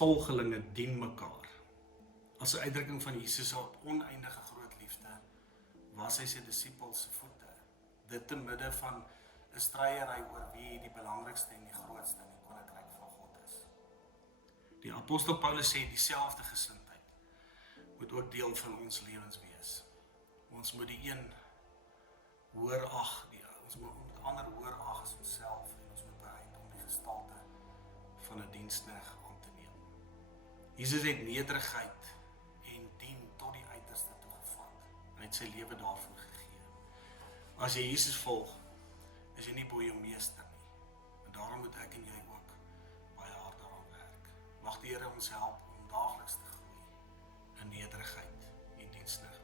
volgelinge dien mekaar. As 'n uitdrukking van Jesus se oneindige groot liefde, was hy sy disippels se voete. Dit te midde van 'n stryery oor wie die belangrikste en die grootste in die koninkryk van God is. Die apostel Paulus sê dieselfde gesindheid moet ook deel van ons lewens wees. Ons moet die een hoër ag, ons moet ander hoër ag as onsself en ons moet bereid om die gestalte van 'n diensknegt aan te neem. Jesus het nederigheid en dien tot die uiterste toegevat. Hy het sy lewe daarvoor gegee. As jy Jesus volg, is jy nie boeiemeester nie. En daarom moet ek en jy ook baie hard daaraan werk. Mag die Here ons help om daagliks te groei in nederigheid en diensknegt.